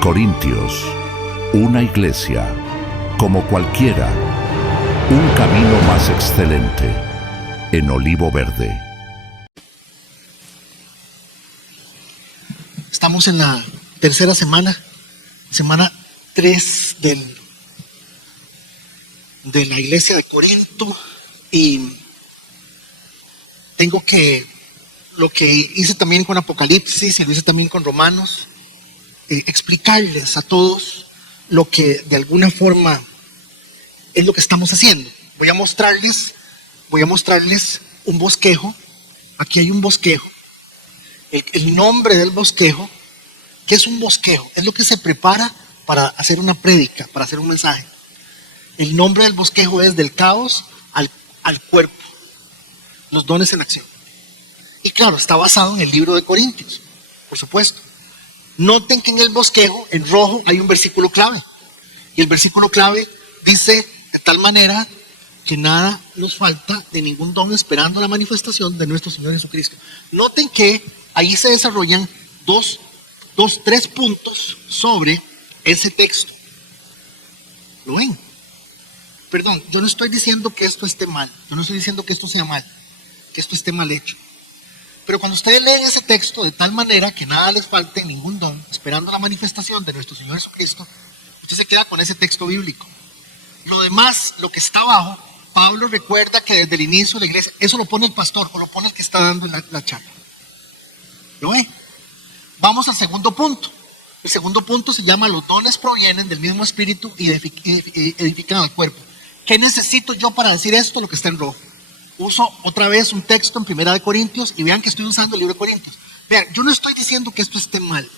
Corintios, una iglesia como cualquiera, un camino más excelente en Olivo Verde. Estamos en la tercera semana 3 de la iglesia de Corinto, y lo que hice también con Apocalipsis y lo hice también con Romanos, explicarles a todos lo que de alguna forma es lo que estamos haciendo. Voy a mostrarles un bosquejo. Aquí hay un bosquejo. El nombre del bosquejo, ¿qué es un bosquejo? Es lo que se prepara para hacer una prédica, para hacer un mensaje. El nombre del bosquejo es del caos al cuerpo, los dones en acción. Y claro, está basado en el libro de Corintios, por supuesto. Noten que en el bosquejo, en rojo, hay un versículo clave. Y el versículo clave dice de tal manera que nada nos falta de ningún don, esperando la manifestación de nuestro Señor Jesucristo. Noten que ahí se desarrollan tres puntos sobre ese texto. ¿Lo ven? Perdón, yo no estoy diciendo que esto esté mal. Yo no estoy diciendo que esto sea mal, que esto esté mal hecho. Pero cuando ustedes leen ese texto, de tal manera que nada les falte ningún don, esperando la manifestación de nuestro Señor Jesucristo, usted se queda con ese texto bíblico. Lo demás, lo que está abajo, Pablo recuerda que desde el inicio de la iglesia, eso lo pone el pastor o lo pone el que está dando la charla. ¿Lo ve? Vamos al segundo punto. El segundo punto se llama: los dones provienen del mismo espíritu y edifican al cuerpo. ¿Qué necesito yo para decir esto? Lo que está en rojo. Uso otra vez un texto en 1 Corintios y vean que estoy usando el libro de Corintios. Vean, yo no estoy diciendo que esto esté mal,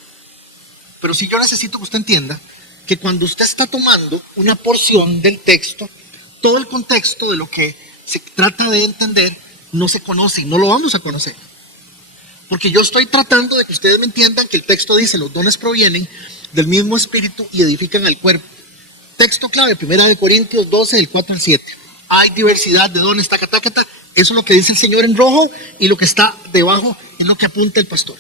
pero sí yo necesito que usted entienda que cuando usted está tomando una porción del texto, todo el contexto de lo que se trata de entender no se conoce y no lo vamos a conocer. Porque yo estoy tratando de que ustedes me entiendan que el texto dice: los dones provienen del mismo espíritu y edifican al cuerpo. Texto clave, 1 Corintios 12, del 4 al 7. Hay diversidad de dones, taca. Eso es lo que dice el Señor en rojo, y lo que está debajo es lo que apunta el pastor.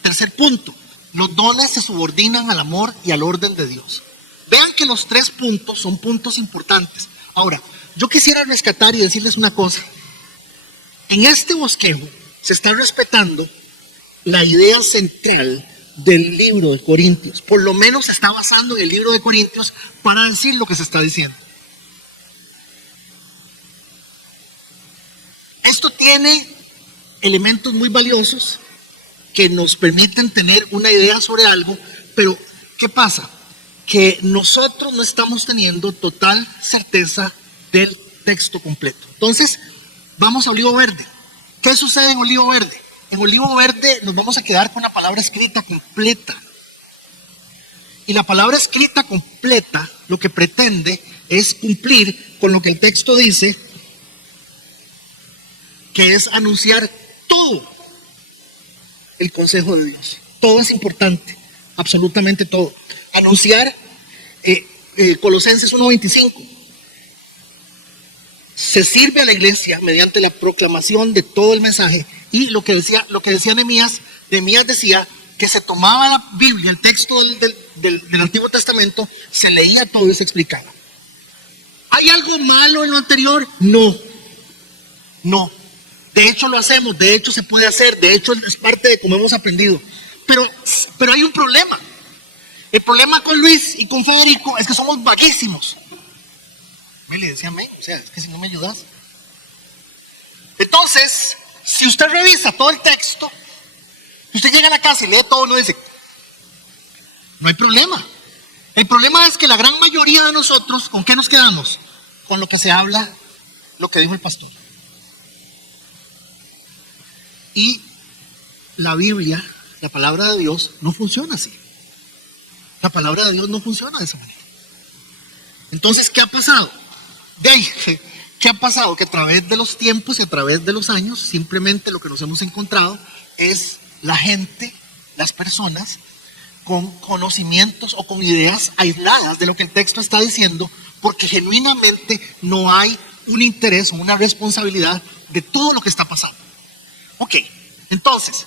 Tercer punto: los dones se subordinan al amor y al orden de Dios. Vean que los 3 puntos son puntos importantes. Ahora, yo quisiera rescatar y decirles una cosa. En este bosquejo se está respetando la idea central del libro de Corintios. Por lo menos se está basando en el libro de Corintios para decir lo que se está diciendo. Esto tiene elementos muy valiosos que nos permiten tener una idea sobre algo, pero ¿qué pasa? Que nosotros no estamos teniendo total certeza del texto completo. Entonces, vamos a Olivo Verde. ¿Qué sucede en Olivo Verde? En Olivo Verde nos vamos a quedar con la palabra escrita completa. Y la palabra escrita completa lo que pretende es cumplir con lo que el texto dice, que es anunciar todo el consejo de Dios. Todo es importante, absolutamente todo. Anunciar Colosenses 1:25. Se sirve a la iglesia mediante la proclamación de todo el mensaje. Y lo que decía Nehemías decía que se tomaba la Biblia, el texto del Antiguo Testamento, se leía todo y se explicaba. ¿Hay algo malo en lo anterior? No. De hecho lo hacemos, de hecho se puede hacer, de hecho es parte de cómo hemos aprendido. Pero hay un problema. El problema con Luis y con Federico es que somos vaguísimos. Me le decía amén, o sea, es que si no me ayudas. Entonces, si usted revisa todo el texto, usted llega a la casa y lee todo, uno dice, no hay problema. El problema es que la gran mayoría de nosotros, ¿con qué nos quedamos? Con lo que se habla, lo que dijo el pastor. Y la Biblia, la palabra de Dios, no funciona así. La palabra de Dios no funciona de esa manera. Entonces, ¿qué ha pasado? ¿Qué ha pasado? Que a través de los tiempos y a través de los años, simplemente lo que nos hemos encontrado es la gente, las personas, con conocimientos o con ideas aisladas de lo que el texto está diciendo, porque genuinamente no hay un interés o una responsabilidad de todo lo que está pasando. Ok, entonces,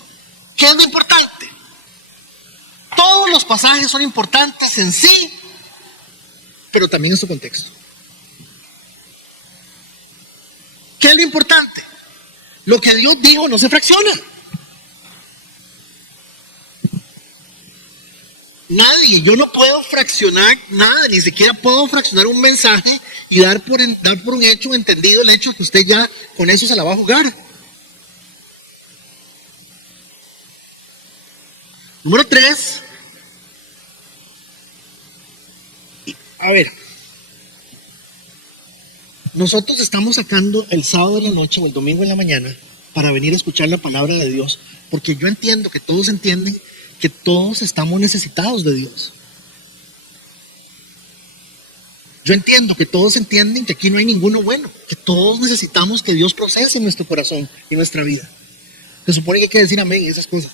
¿qué es lo importante? Todos los pasajes son importantes en sí, pero también en su contexto. ¿Qué es lo importante? Lo que Dios dijo no se fracciona. Nadie, yo no puedo fraccionar nada, ni siquiera puedo fraccionar un mensaje y dar por un hecho entendido el hecho que usted ya con eso se la va a jugar. Número 3. A ver, nosotros estamos sacando el sábado en la noche o el domingo en la mañana para venir a escuchar la palabra de Dios, porque yo entiendo que todos entienden que todos estamos necesitados de Dios. Yo entiendo que todos entienden que aquí no hay ninguno bueno, que todos necesitamos que Dios procese en nuestro corazón y nuestra vida. Se supone que hay que decir amén y esas cosas.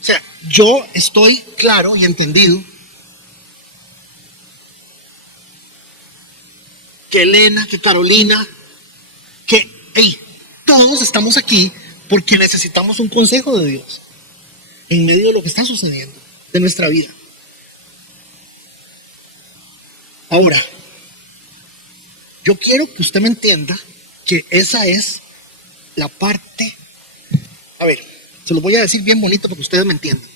O sea, yo estoy claro y entendido que Elena, que Carolina, que todos estamos aquí porque necesitamos un consejo de Dios en medio de lo que está sucediendo de nuestra vida. Ahora, yo quiero que usted me entienda que esa es la parte, a ver, se lo voy a decir bien bonito para que ustedes me entiendan.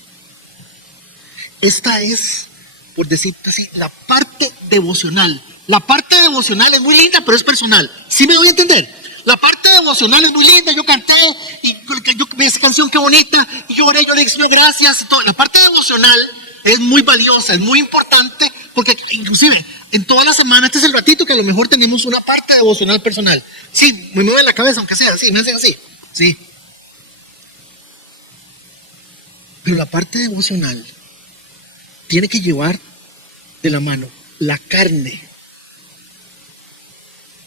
Esta es, por decirlo así, la parte devocional. La parte devocional es muy linda, pero es personal. ¿Sí me doy a entender? La parte devocional es muy linda. Yo canté y esa canción qué bonita. Y yo oré, yo le dije, Señor, gracias. Y todo. La parte devocional es muy valiosa, es muy importante, porque inclusive en toda la semana, este es el ratito que a lo mejor tenemos una parte devocional personal. Sí, me mueve la cabeza, aunque sea así, me hacen así. Sí. Pero la parte devocional tiene que llevar de la mano la carne,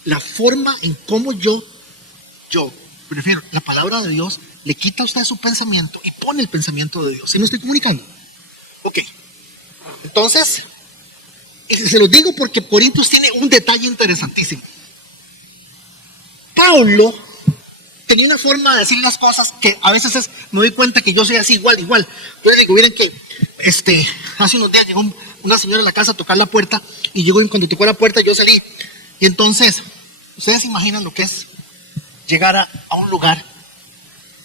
la forma en cómo yo prefiero la palabra de Dios, le quita a usted su pensamiento y pone el pensamiento de Dios. ¿Sí me estoy comunicando? Ok. Entonces, se los digo porque Corintios tiene un detalle interesantísimo. Pablo tenía una forma de decir las cosas que a veces me doy cuenta que yo soy así, igual. Yo les digo, miren que hace unos días llegó una señora a la casa a tocar la puerta y llegó, y cuando tocó la puerta yo salí. Y entonces, ustedes se imaginan lo que es llegar a un lugar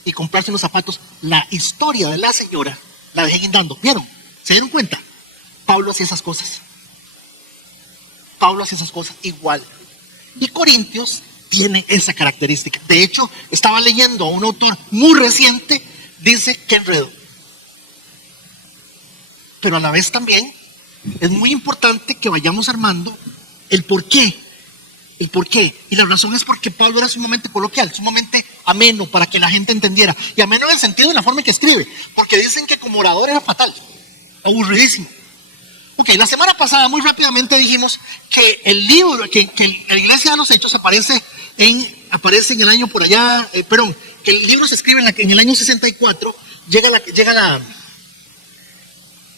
y comprarse unos zapatos. La historia de la señora la dejé guindando. ¿Vieron? ¿Se dieron cuenta? Pablo hacía esas cosas. Pablo hacía esas cosas igual. Y Corintios tiene esa característica. De hecho, estaba leyendo a un autor muy reciente, dice que enredo. Pero a la vez también es muy importante que vayamos armando el por qué. ¿Y por qué? Y la razón es porque Pablo era sumamente coloquial, sumamente ameno para que la gente entendiera. Y ameno en el sentido de la forma en que escribe, porque dicen que como orador era fatal, aburridísimo. Ok, la semana pasada muy rápidamente dijimos que el libro, que la Iglesia de los Hechos aparece en el año por allá, que el libro se escribe en el año 64, llega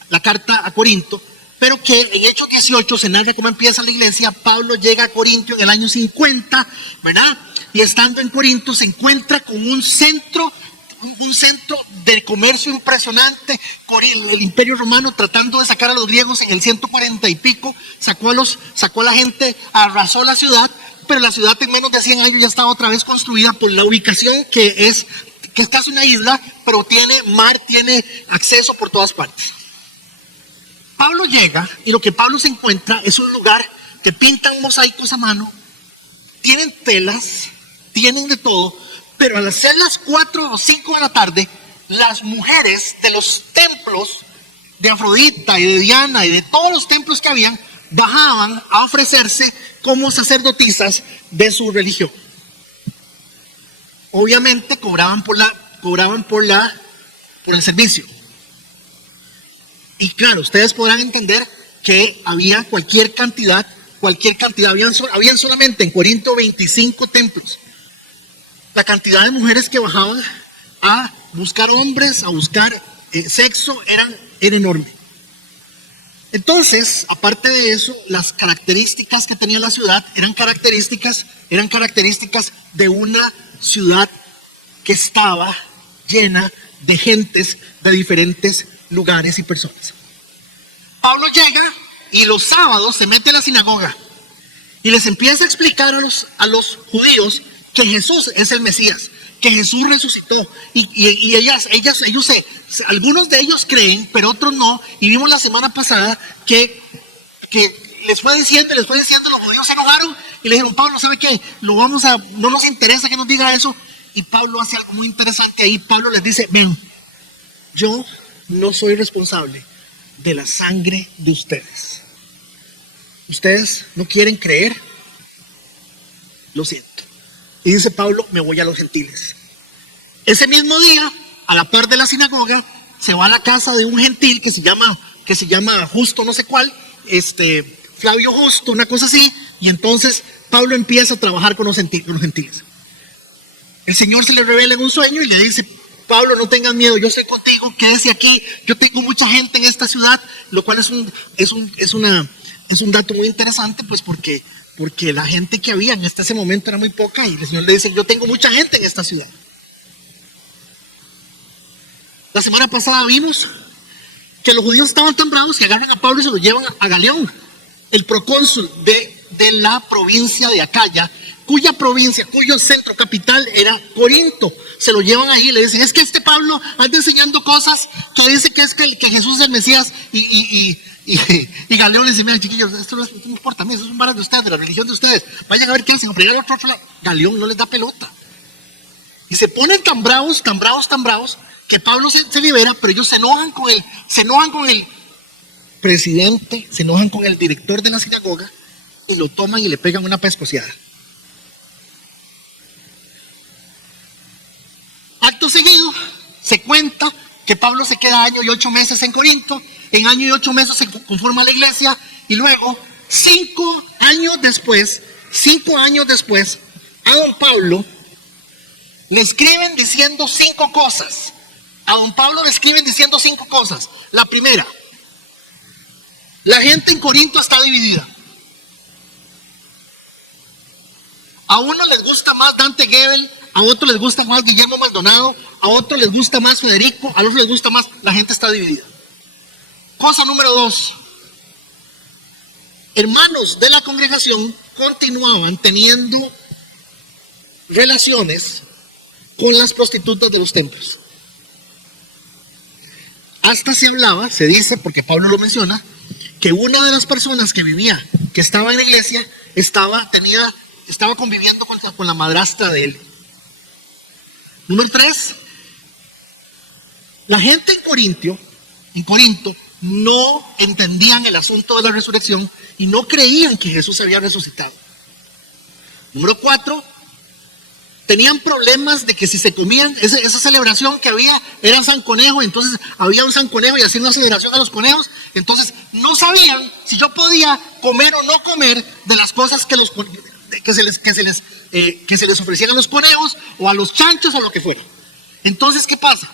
la carta a Corinto, pero que en Hechos 18 se narra cómo empieza la iglesia. Pablo llega a Corinto en el año 50, ¿verdad? Y estando en Corinto se encuentra con un centro de comercio impresionante. El Imperio Romano, tratando de sacar a los griegos en el 140 y pico, sacó a la gente, arrasó la ciudad, pero la ciudad en menos de 100 años ya estaba otra vez construida por la ubicación que es casi una isla, pero tiene mar, tiene acceso por todas partes. Pablo llega y lo que Pablo se encuentra es un lugar que pintan mosaicos a mano, tienen telas, tienen de todo, pero al ser las 4 o 5 de la tarde, las mujeres de los templos de Afrodita y de Diana y de todos los templos que habían, bajaban a ofrecerse como sacerdotisas de su religión. Obviamente cobraban por el servicio. Y claro, ustedes podrán entender que había cualquier cantidad, habían solamente en Corinto 25 templos. La cantidad de mujeres que bajaban a buscar hombres, a buscar sexo, era enorme. Entonces, aparte de eso, las características que tenía la ciudad eran características de una ciudad que estaba llena de gentes de diferentes lugares y personas. Pablo llega y los sábados se mete a la sinagoga y les empieza a explicar a los judíos que Jesús es el Mesías, que Jesús resucitó. Y algunos de ellos creen, pero otros no. Y vimos la semana pasada que les fue diciendo, los judíos se enojaron y le dijeron: Pablo, ¿sabe qué? No nos interesa que nos diga eso. Y Pablo hace algo muy interesante ahí. Pablo les dice: ven, yo no soy responsable de la sangre de ustedes. Ustedes no quieren creer, lo siento. Y dice Pablo: me voy a los gentiles. Ese mismo día, a la par de la sinagoga, se va a la casa de un gentil que se llama Justo, no sé cuál, Flavio Justo, una cosa así. Y entonces Pablo empieza a trabajar con los gentiles. El Señor se le revela en un sueño y le dice: Pablo, no tengas miedo, yo estoy contigo, quédese aquí. Yo tengo mucha gente en esta ciudad, lo cual es un dato muy interesante, pues porque la gente que había en ese momento era muy poca, y el Señor le dice: yo tengo mucha gente en esta ciudad. La semana pasada vimos que los judíos estaban tan bravos que agarran a Pablo y se lo llevan a Galión, el procónsul de la provincia de Acaya, cuyo centro capital era Corinto. Se lo llevan ahí y le dicen: es que este Pablo anda enseñando cosas que dice que Jesús es el Mesías. Y Galeón le dice: miren, chiquillos, esto no importa a mí, eso es un vara de ustedes, de la religión de ustedes. Vayan a ver qué hacen, a otro lado. Galeón no les da pelota. Y se ponen tan bravos, que Pablo se libera, pero ellos se enojan con el presidente, se enojan con el director de la sinagoga, y lo toman y le pegan una pescociada. Acto seguido, se cuenta que Pablo se queda 1 año y 8 meses en Corinto. En 1 año y 8 meses se conforma la iglesia, y luego 5 años después, a don Pablo le escriben diciendo 5 cosas. La primera: la gente en Corinto está dividida. A uno les gusta más Dante Gebel, a otro les gusta más Guillermo Maldonado, a otro les gusta más Federico, a otros les gusta más. La gente está dividida. Cosa número 2: hermanos de la congregación continuaban teniendo relaciones con las prostitutas de los templos. Hasta se dice, porque Pablo lo menciona, que una de las personas que estaba en la iglesia, estaba conviviendo con la madrastra de él. Número 3: la gente en Corinto no entendían el asunto de la resurrección y no creían que Jesús había resucitado. Número 4: tenían problemas de que si se comían esa celebración que había, era San Conejo, entonces había un San Conejo y hacían una celebración a los conejos. Entonces no sabían si yo podía comer o no comer de las cosas que se les ofrecían a los conejos o a los chanchos o lo que fuera. Entonces, ¿qué pasa?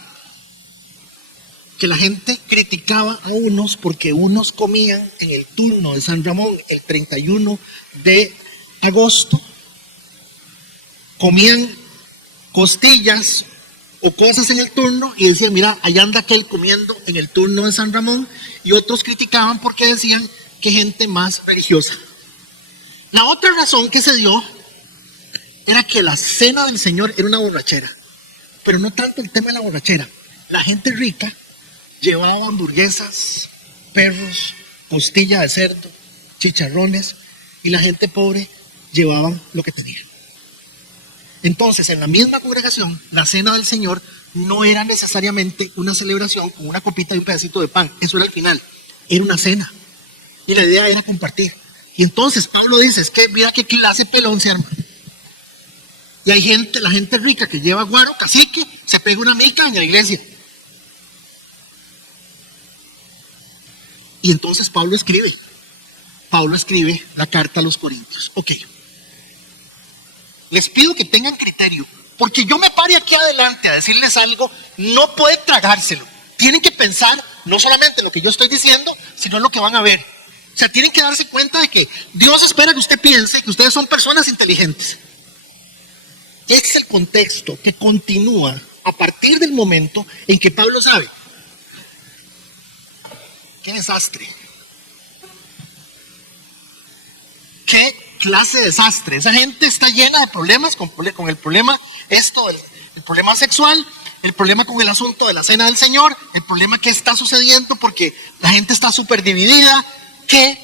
Que la gente criticaba a unos porque unos comían en el turno de San Ramón el 31 de agosto, comían costillas o cosas en el turno y decían: mira, allá anda aquel comiendo en el turno de San Ramón. Y otros criticaban porque decían que gente más religiosa. La otra razón que se dio era que la cena del Señor era una borrachera, pero no tanto el tema de la borrachera. La gente rica llevaba hamburguesas, perros, costilla de cerdo, chicharrones, y la gente pobre llevaba lo que tenía. Entonces, en la misma congregación, la cena del Señor no era necesariamente una celebración con una copita y un pedacito de pan. Eso era el final. Era una cena. Y la idea era compartir. Y entonces Pablo dice: es que mira qué clase pelón se arma. Y hay la gente rica que lleva guaro, cacique, se pega una mica en la iglesia. Y entonces Pablo escribe la carta a los Corintios. Ok. Les pido que tengan criterio, porque yo me pare aquí adelante a decirles algo, no pueden tragárselo. Tienen que pensar no solamente lo que yo estoy diciendo, sino lo que van a ver. O sea, tienen que darse cuenta de que Dios espera que usted piense que ustedes son personas inteligentes. Y este es el contexto que continúa a partir del momento en que Pablo sabe: qué desastre, qué clase de desastre. Esa gente está llena de problemas con el problema el problema sexual, el problema con el asunto de la cena del Señor, el problema que está sucediendo porque la gente está súper dividida. Qué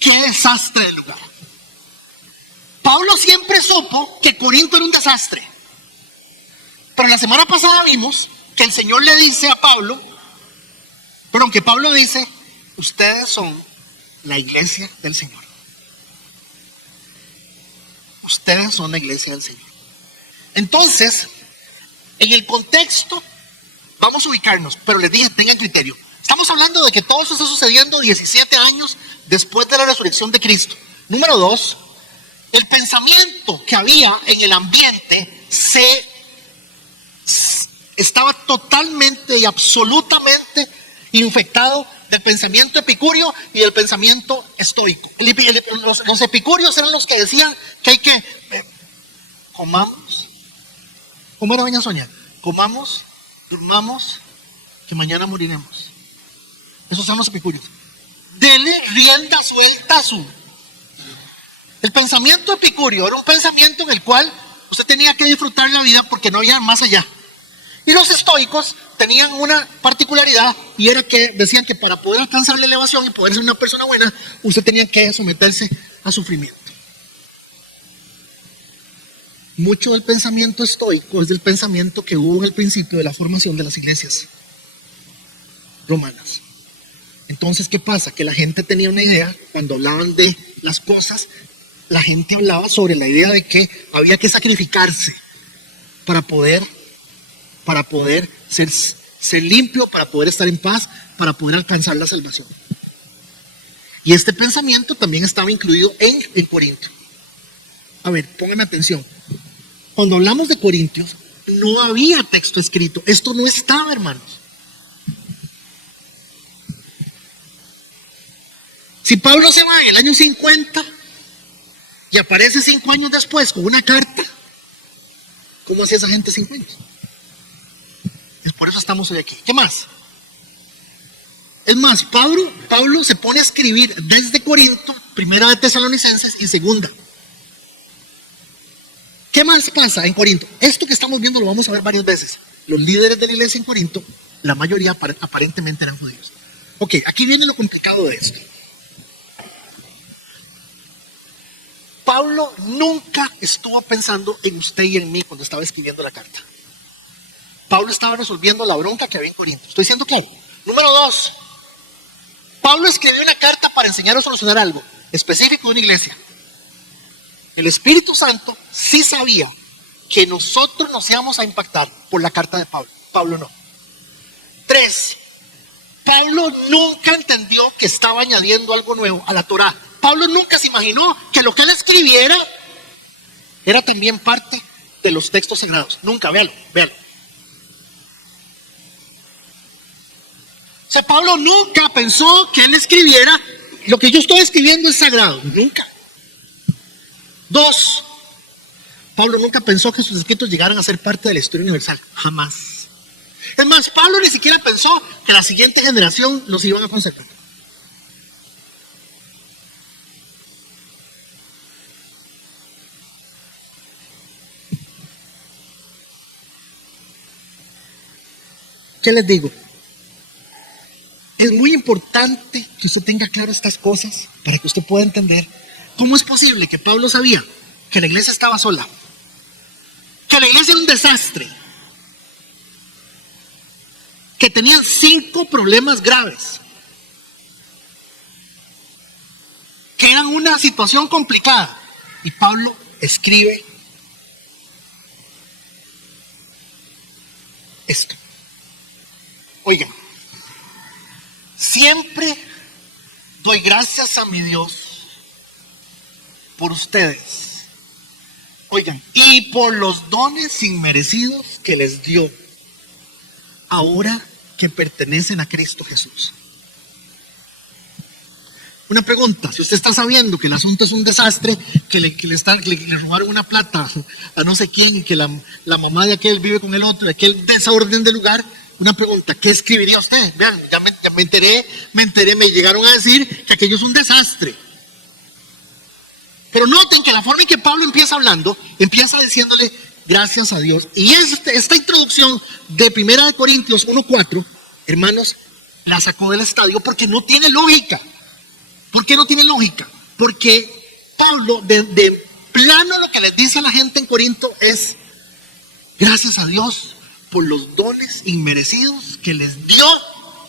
desastre de lugar. Pablo siempre supo que Corinto era un desastre. Pero la semana pasada vimos que el Señor le dice a Pablo, que Pablo dice: ustedes son la iglesia del Señor. Ustedes son la iglesia del Señor. Entonces, en el contexto, vamos a ubicarnos, pero les dije, tengan criterio. Estamos hablando de que todo eso está sucediendo 17 años después de la resurrección de Cristo. Número 2, el pensamiento que había en el ambiente estaba totalmente y absolutamente infectado del pensamiento epicúreo y del pensamiento estoico. Los epicúreos eran los que decían que hay que comamos. ¿Cómo era, doña Sonia? Comamos, durmamos, que mañana moriremos. Esos son los epicúreos. Dele rienda suelta a su. El pensamiento epicúreo era un pensamiento en el cual usted tenía que disfrutar la vida porque no había más allá. Y los estoicos tenían una particularidad, y era que decían que para poder alcanzar la elevación y poder ser una persona buena, usted tenía que someterse a sufrimiento. Mucho del pensamiento estoico es del pensamiento que hubo en el principio de la formación de las iglesias romanas. Entonces, ¿qué pasa? Que la gente tenía una idea, cuando hablaban de las cosas, la gente hablaba sobre la idea de que había que sacrificarse para poder ser limpio, para poder estar en paz, para poder alcanzar la salvación. Y este pensamiento también estaba incluido en Corinto. A ver, pónganme atención. Cuando hablamos de Corintios, no había texto escrito. Esto no estaba, hermanos. Si Pablo se va en el año 50 y aparece 5 años después con una carta, ¿cómo hacía esa gente 5 años? Es por eso estamos hoy aquí. ¿Qué más? Es más, Pablo se pone a escribir desde Corinto, primera de Tesalonicenses y segunda. ¿Qué más pasa en Corinto? Esto que estamos viendo lo vamos a ver varias veces. Los líderes de la iglesia en Corinto, la mayoría aparentemente eran judíos. Ok, aquí viene lo complicado de esto. Pablo nunca estuvo pensando en usted y en mí cuando estaba escribiendo la carta. Pablo estaba resolviendo la bronca que había en Corinto. ¿Estoy siendo claro? Número 2. Pablo escribió una carta para enseñar a solucionar algo específico de una iglesia. El Espíritu Santo sí sabía que nosotros nos íbamos a impactar por la carta de Pablo. Pablo no. 3. Pablo nunca entendió que estaba añadiendo algo nuevo a la Torá. Pablo nunca se imaginó que lo que él escribiera era también parte de los textos sagrados. Nunca, véalo. O sea, Pablo nunca pensó que él escribiera: lo que yo estoy escribiendo es sagrado. Nunca. 2. Pablo nunca pensó que sus escritos llegaran a ser parte de la historia universal. Jamás. Es más, Pablo ni siquiera pensó que la siguiente generación los iban a conservar. ¿Qué les digo? Es muy importante que usted tenga claro estas cosas para que usted pueda entender cómo es posible que Pablo sabía que la iglesia estaba sola, que la iglesia era un desastre, que tenían 5 problemas graves, que eran una situación complicada, y Pablo escribe esto. Oigan, siempre doy gracias a mi Dios por ustedes. Oigan, y por los dones inmerecidos que les dio ahora que pertenecen a Cristo Jesús. Una pregunta, si usted está sabiendo que el asunto es un desastre, que le robaron una plata a no sé quién y que la mamá de aquel vive con el otro, de aquel desorden de lugar, una pregunta, ¿qué escribiría usted? Vean, ya me enteré, me llegaron a decir que aquello es un desastre. Pero noten que la forma en que Pablo empieza hablando, empieza diciéndole gracias a Dios. Y esta introducción de 1 Corintios 1:4, hermanos, la sacó del estadio porque no tiene lógica. ¿Por qué no tiene lógica? Porque Pablo de plano lo que les dice a la gente en Corinto es gracias a Dios por los dones inmerecidos que les dio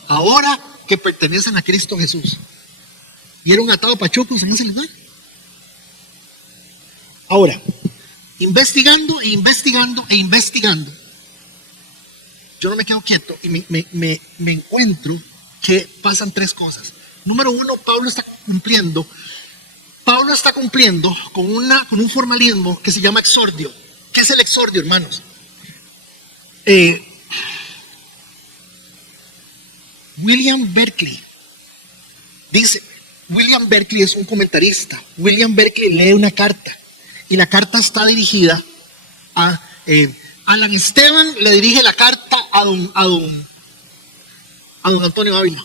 ahora que pertenecen a Cristo Jesús. ¿Vieron atado pachucos en ese lugar? Ahora, investigando, yo no me quedo quieto y me encuentro que pasan tres cosas. Número uno, Pablo está cumpliendo con un formalismo que se llama exordio. ¿Qué es el exordio, hermanos? William Berkeley es un comentarista. William Berkeley lee una carta y la carta está dirigida a Alan Esteban, le dirige la carta a don Antonio Ávila.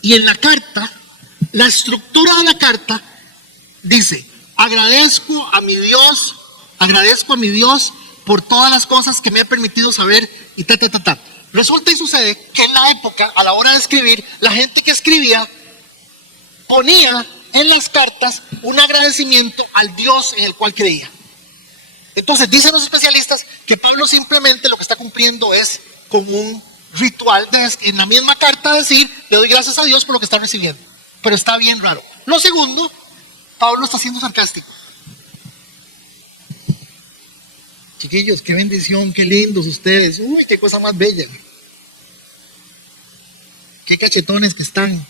Y en la carta, la estructura de la carta dice: agradezco a mi Dios por todas las cosas que me ha permitido saber y ta. Resulta y sucede que en la época, a la hora de escribir, la gente que escribía ponía en las cartas un agradecimiento al Dios en el cual creía. Entonces dicen los especialistas que Pablo simplemente lo que está cumpliendo es con un ritual en la misma carta decir: le doy gracias a Dios por lo que está recibiendo. Pero está bien raro. Lo segundo, Pablo está siendo sarcástico. Chiquillos, qué bendición, qué lindos ustedes. Uy, qué cosa más bella. Qué cachetones que están.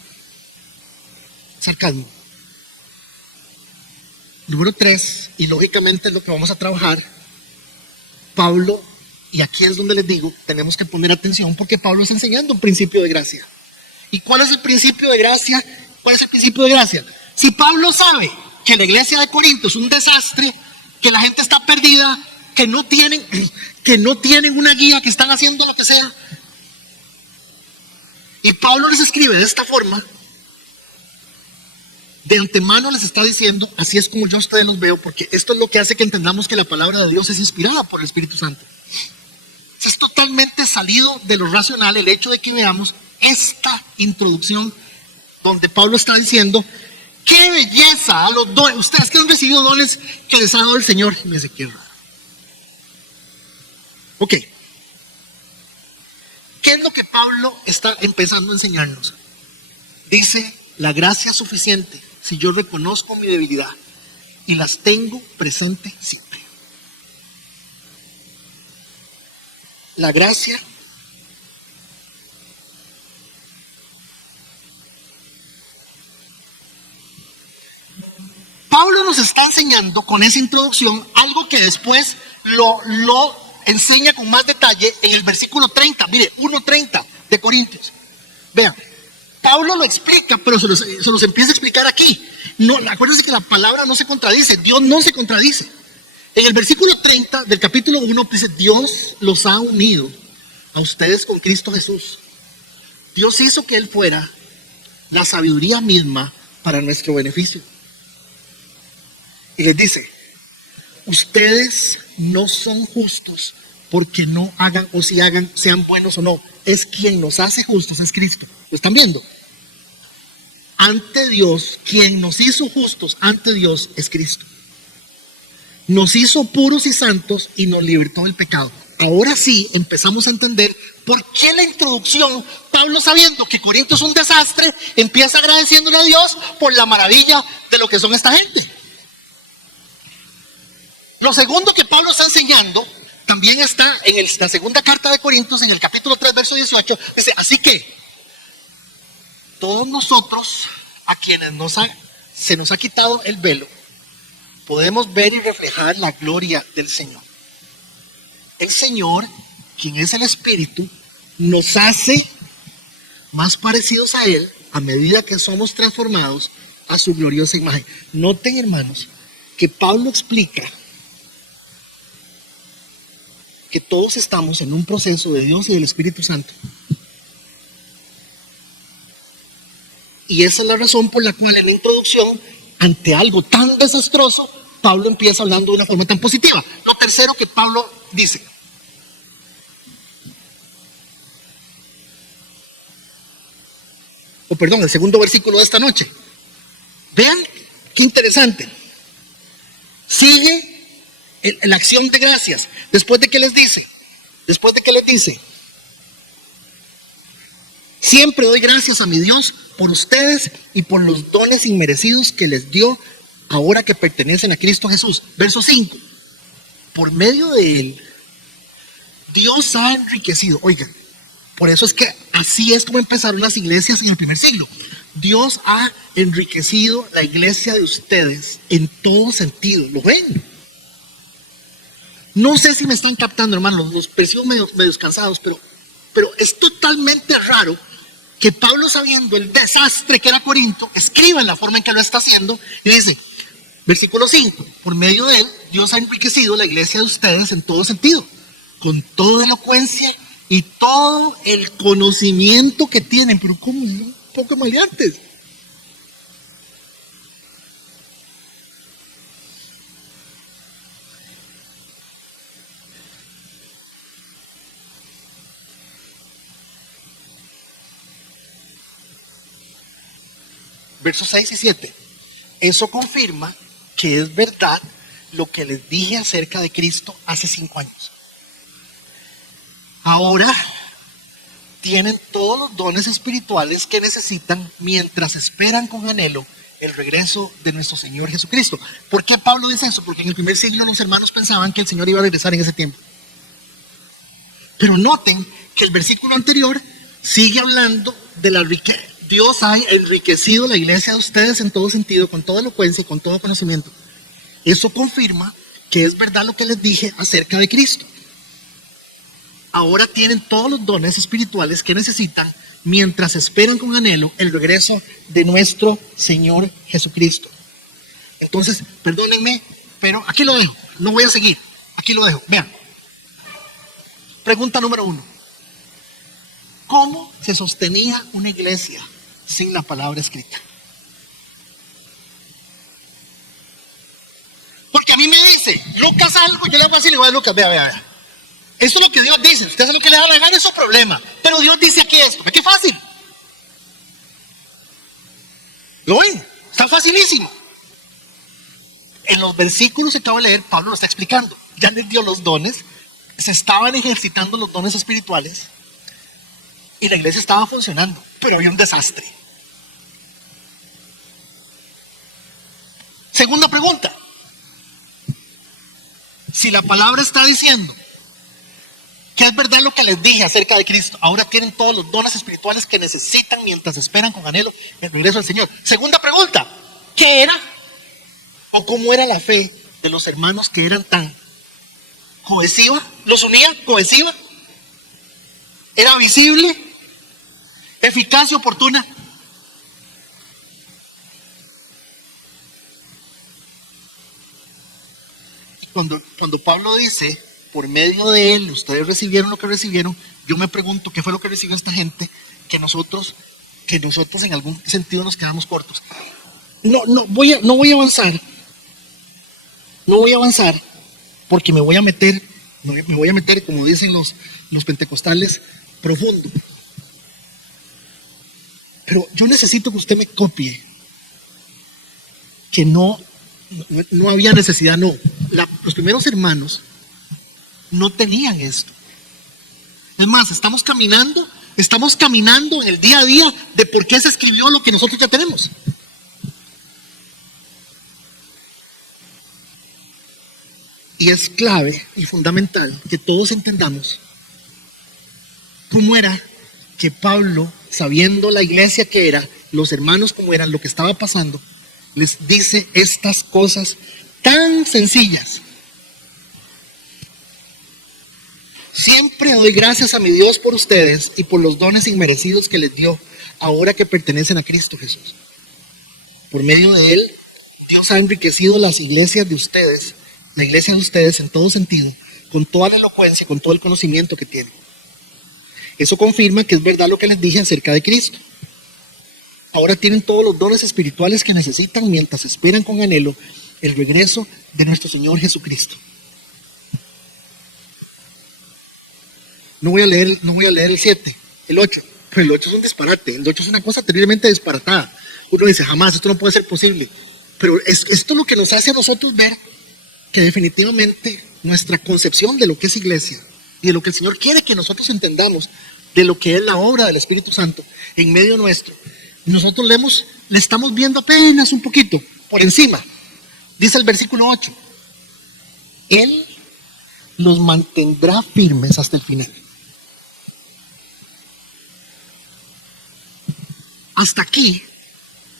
Sarcasmo. Número 3, y lógicamente es lo que vamos a trabajar, Pablo, y aquí es donde les digo, tenemos que poner atención porque Pablo está enseñando un principio de gracia. ¿Y cuál es el principio de gracia? ¿Cuál es el principio de gracia? Si Pablo sabe que la iglesia de Corinto es un desastre, que la gente está perdida, que no tienen una guía, que están haciendo lo que sea, y Pablo les escribe de esta forma, de antemano les está diciendo: así es como yo a ustedes los veo, porque esto es lo que hace que entendamos que la palabra de Dios es inspirada por el Espíritu Santo. Es totalmente salido de lo racional el hecho de que veamos esta introducción donde Pablo está diciendo: ¡qué belleza! A los dones, ustedes que han recibido dones que les ha dado el Señor. Y me dice: qué raro. Ok. ¿Qué es lo que Pablo está empezando a enseñarnos? Dice: la gracia suficiente si yo reconozco mi debilidad y las tengo presente siempre. La gracia Pablo nos está enseñando con esa introducción algo que después lo enseña con más detalle en el versículo 30, mire, 1:30 de Corintios. Vean, Pablo lo explica, pero se los empieza a explicar aquí. No, acuérdense que la palabra no se contradice, Dios no se contradice. En el versículo 30 del capítulo 1 dice: Dios los ha unido a ustedes con Cristo Jesús. Dios hizo que Él fuera la sabiduría misma para nuestro beneficio. Y les dice: ustedes no son justos porque no hagan, o si hagan, sean buenos o no. Es quien nos hace justos, es Cristo. ¿Lo están viendo? Ante Dios, quien nos hizo justos ante Dios es Cristo. Nos hizo puros y santos y nos libertó del pecado. Ahora sí empezamos a entender por qué la introducción, Pablo, sabiendo que Corinto es un desastre, empieza agradeciéndole a Dios por la maravilla de lo que son esta gente. Lo segundo que Pablo está enseñando también está en la segunda carta de Corintios, en el capítulo 3, verso 18. Dice: así que todos nosotros, a quienes se nos ha quitado el velo, podemos ver y reflejar la gloria del Señor. El Señor, quien es el Espíritu, nos hace más parecidos a Él a medida que somos transformados a su gloriosa imagen. Noten, hermanos, que Pablo explica que todos estamos en un proceso de Dios y del Espíritu Santo. Y esa es la razón por la cual en la introducción, ante algo tan desastroso, Pablo empieza hablando de una forma tan positiva. Lo tercero que Pablo dice: el segundo versículo de esta noche. Vean qué interesante. Sigue la acción de gracias. Después de que les dice, siempre doy gracias a mi Dios por ustedes y por los dones inmerecidos que les dio ahora que pertenecen a Cristo Jesús. Verso 5. Por medio de él, Dios ha enriquecido. Oigan, por eso es que así es como empezaron las iglesias en el primer siglo. Dios ha enriquecido la iglesia de ustedes en todo sentido. ¿Lo ven? No sé si me están captando, hermanos, los percibo medio cansados, pero es totalmente raro que Pablo, sabiendo el desastre que era Corinto, escriba en la forma en que lo está haciendo y dice, versículo 5, por medio de él, Dios ha enriquecido la iglesia de ustedes en todo sentido, con toda elocuencia y todo el conocimiento que tienen, pero como un poco maleantes. Versos 6 y 7. Eso confirma que es verdad lo que les dije acerca de Cristo hace 5 años. Ahora tienen todos los dones espirituales que necesitan mientras esperan con anhelo el regreso de nuestro Señor Jesucristo. ¿Por qué Pablo dice eso? Porque en el primer siglo los hermanos pensaban que el Señor iba a regresar en ese tiempo. Pero noten que el versículo anterior sigue hablando de la riqueza. Dios ha enriquecido la iglesia de ustedes en todo sentido, con toda elocuencia y con todo conocimiento. Eso confirma que es verdad lo que les dije acerca de Cristo. Ahora tienen todos los dones espirituales que necesitan mientras esperan con anhelo el regreso de nuestro Señor Jesucristo. Entonces, perdónenme, pero aquí lo dejo. No voy a seguir. Aquí lo dejo. Vean. Pregunta número 1. ¿Cómo se sostenía una iglesia sin la palabra escrita? Porque a mí me dice, Lucas algo, yo le voy a decir, Lucas, vea. Eso es lo que Dios dice. Usted hace lo que le da la gana, es su problema. Pero Dios dice aquí esto. ¡Qué fácil! ¿Lo ven? Está facilísimo. En los versículos que acabo de leer, Pablo lo está explicando. Ya les dio los dones. Se estaban ejercitando los dones espirituales. Y la iglesia estaba funcionando. Pero había un desastre. Segunda pregunta. Si la palabra está diciendo que es verdad lo que les dije acerca de Cristo, ahora tienen todos los dones espirituales que necesitan mientras esperan con anhelo el regreso del Señor. Segunda pregunta, ¿qué era o cómo era la fe de los hermanos que eran tan cohesiva? ¿Los unía? ¿Cohesiva? ¿Era visible? ¿Eficaz y oportuna? Cuando Pablo dice, por medio de él, ustedes recibieron lo que recibieron, yo me pregunto, ¿qué fue lo que recibió esta gente que nosotros en algún sentido nos quedamos cortos? No voy a avanzar. No voy a avanzar porque me voy a meter, como dicen los pentecostales, profundo. Pero yo necesito que usted me copie que no había necesidad, no. Los primeros hermanos no tenían esto. Es más, estamos caminando en el día a día de por qué se escribió lo que nosotros ya tenemos. Y es clave y fundamental que todos entendamos cómo era que Pablo, sabiendo la iglesia que era, los hermanos cómo eran, lo que estaba pasando, les dice estas cosas tan sencillas. Siempre doy gracias a mi Dios por ustedes y por los dones inmerecidos que les dio ahora que pertenecen a Cristo Jesús. Por medio de Él, Dios ha enriquecido las iglesias de ustedes, la iglesia de ustedes en todo sentido, con toda la elocuencia, con todo el conocimiento que tienen. Eso confirma que es verdad lo que les dije acerca de Cristo. Ahora tienen todos los dones espirituales que necesitan mientras esperan con anhelo el regreso de nuestro Señor Jesucristo. No voy a leer el 7, el 8, pero el 8 es un disparate, el 8 es una cosa terriblemente disparatada. Uno dice, jamás, esto no puede ser posible. Pero esto es lo que nos hace a nosotros ver que definitivamente nuestra concepción de lo que es iglesia y de lo que el Señor quiere que nosotros entendamos, de lo que es la obra del Espíritu Santo en medio nuestro, nosotros le estamos viendo apenas un poquito, por encima. Dice el versículo 8, Él los mantendrá firmes hasta el final. Hasta aquí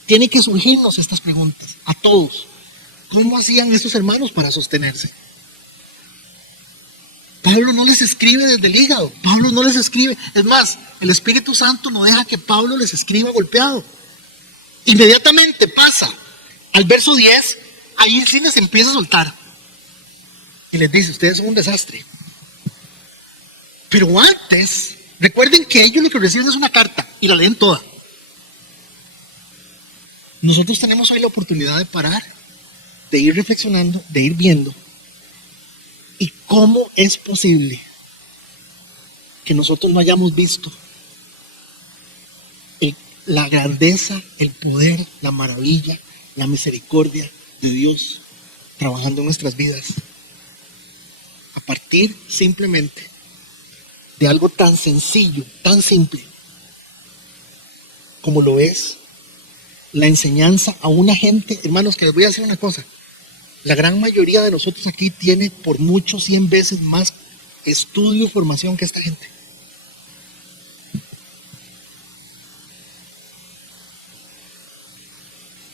tiene que surgirnos estas preguntas a todos. ¿Cómo hacían estos hermanos para sostenerse? Pablo no les escribe desde el hígado. Pablo no les escribe. Es más, el Espíritu Santo no deja que Pablo les escriba golpeado. Inmediatamente pasa al verso 10. Ahí sí les empieza a soltar. Y les dice, ustedes son un desastre. Pero antes, recuerden que ellos lo que reciben es una carta y la leen toda. Nosotros tenemos hoy la oportunidad de parar, de ir reflexionando, de ir viendo. ¿Y cómo es posible que nosotros no hayamos visto la grandeza, el poder, la maravilla, la misericordia de Dios trabajando en nuestras vidas? A partir simplemente de algo tan sencillo, tan simple, como lo es la enseñanza a una gente, hermanos, que les voy a decir una cosa. La gran mayoría de nosotros aquí tiene por mucho 100 veces más estudio y formación que esta gente.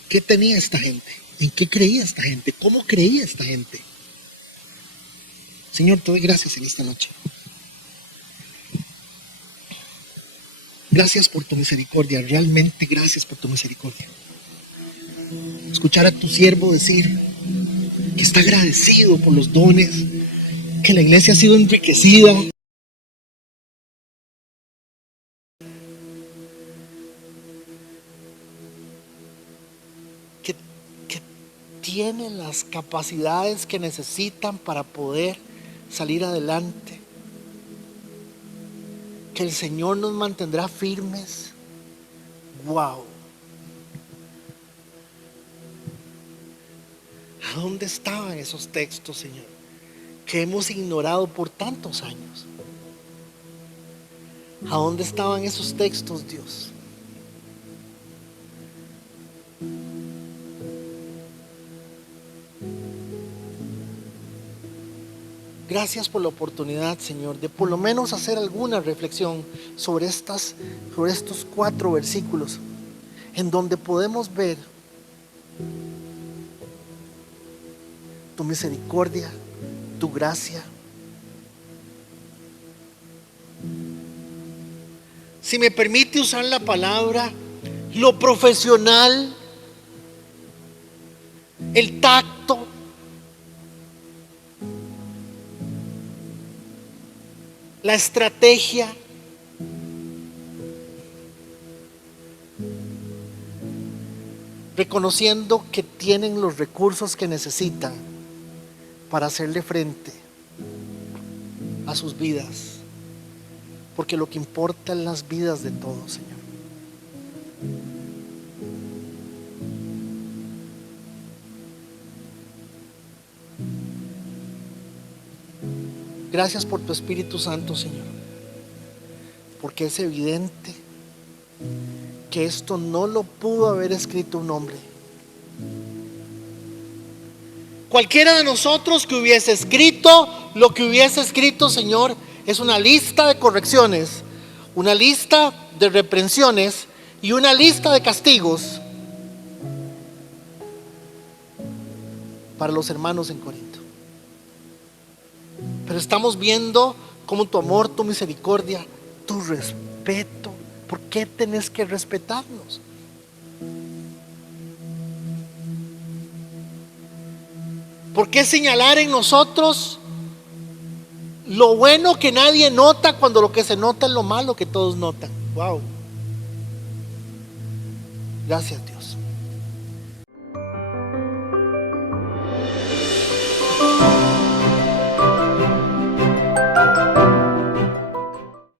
¿Qué tenía esta gente? ¿En qué creía esta gente? ¿Cómo creía esta gente? Señor, te doy gracias en esta noche. Gracias por tu misericordia, realmente gracias por tu misericordia. Escuchar a tu siervo decir que está agradecido por los dones, que la iglesia ha sido enriquecida. Que tiene las capacidades que necesitan para poder salir adelante. Que el Señor nos mantendrá firmes. ¡Wow! ¿A dónde estaban esos textos, Señor, que hemos ignorado por tantos años? ¿A dónde estaban esos textos, Dios? Gracias por la oportunidad, Señor, de por lo menos hacer alguna reflexión sobre estos 4 versículos, en donde podemos ver tu misericordia, tu gracia. Si me permite usar la palabra, lo profesional, el tacto, la estrategia, reconociendo que tienen los recursos que necesitan para hacerle frente a sus vidas, porque lo que importa es las vidas de todos, Señor. Gracias por tu Espíritu Santo, Señor, porque es evidente que esto no lo pudo haber escrito un hombre. Cualquiera de nosotros que hubiese escrito lo que hubiese escrito, Señor, es una lista de correcciones, una lista de reprensiones y una lista de castigos para los hermanos en Corinto. Pero estamos viendo cómo tu amor, tu misericordia, tu respeto, ¿Por qué tenés que respetarnos? ¿Por qué señalar en nosotros lo bueno que nadie nota cuando lo que se nota es lo malo que todos notan? Wow. Gracias, Dios.